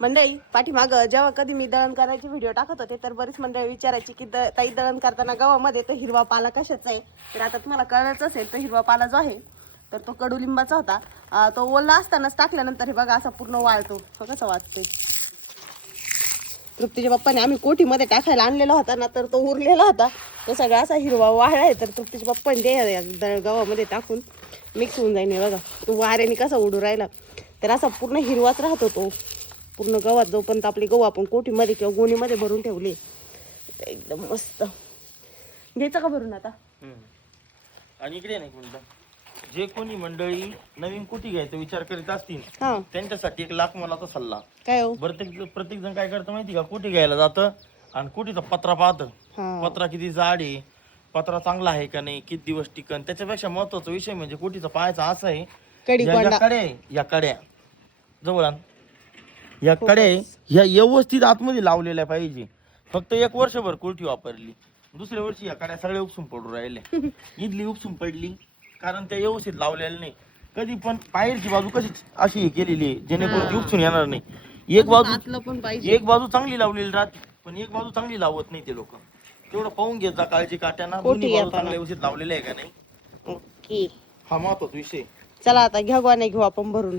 मंडळी पाठीमाग जेव्हा कधी मी दळण करायची व्हिडिओ टाकत होते तर बरीच मंडळी विचारायची की ताई दळण करताना गव्हामध्ये तो हिरवा पाला कशाचा आहे. तर आता तुम्हाला कळलंच असेल तो हिरवा पाला जो आहे तर तो कडुलिंबाचा होता. तो ओला असतानाच टाकल्यानंतर हे बघा असा पूर्ण वाळतो. कसा वाचतोय. तृप्तीच्या पप्पाने आम्ही कोठीमध्ये टाकायला आणलेला होता ना तर तो उरलेला होता. तो सगळा असा हिरवा वाळला आहे. तर तृप्तीच्या पप्पाने ते गव्हामध्ये टाकून मिक्स होऊन जाईन. बघा तो वाऱ्याने कसा उडू राहिला. तर असा पूर्ण हिरवाच राहतो तो पूर्ण गव्हात जोपर्यंत आपले गहू आपण कोठीमध्ये किंवा गोणीमध्ये भरून ठेवले एकदम मस्त. घ्यायचं का भरून आता. आणि इकडे नाही म्हणता जे कोणी मंडळी नवीन कुठी घ्यायचा विचार करीत असतील त्यांच्यासाठी एक लाख मोलाचा सल्ला. काय हो प्रत्येक जण काय करतं माहिती का कुठी घ्यायला जातं आणि कुठीचा पत्रा पाहतं. पत्रा किती जाड आहे, पत्रा चांगला आहे का नाही, किती दिवस टिकन. त्याच्यापेक्षा महत्वाचा विषय म्हणजे कुठीचा पाहायचा असं आहे या कड्या जवळ या कड्या ह्या व्यवस्थित आतमध्ये लावलेल्या पाहिजे. फक्त 1 वर्षभर कुलटी वापरली दुसऱ्या वर्षी या कड्या सगळ्या उपसून पडू राहिल्या. इडली उपसून पडली कारण त्या व्यवस्थित लावलेल्या नाही. कधी पण बाहेरची बाजू कशी अशी हे केलेली आहे जेणेकरून ती उपसून येणार नाही. एक बाजू चांगली लावलेली राहते पण एक बाजू चांगली लावत नाही ते लोक. तेवढं पाहून घेत जा काळजी काट्याना दोन्ही बाजू चांगल्या व्यवस्थित लावलेल्या आहे का नाही. ओके हा महत्वाचा विषय. चला आता घ्या गोण्या घेऊ आपण भरून.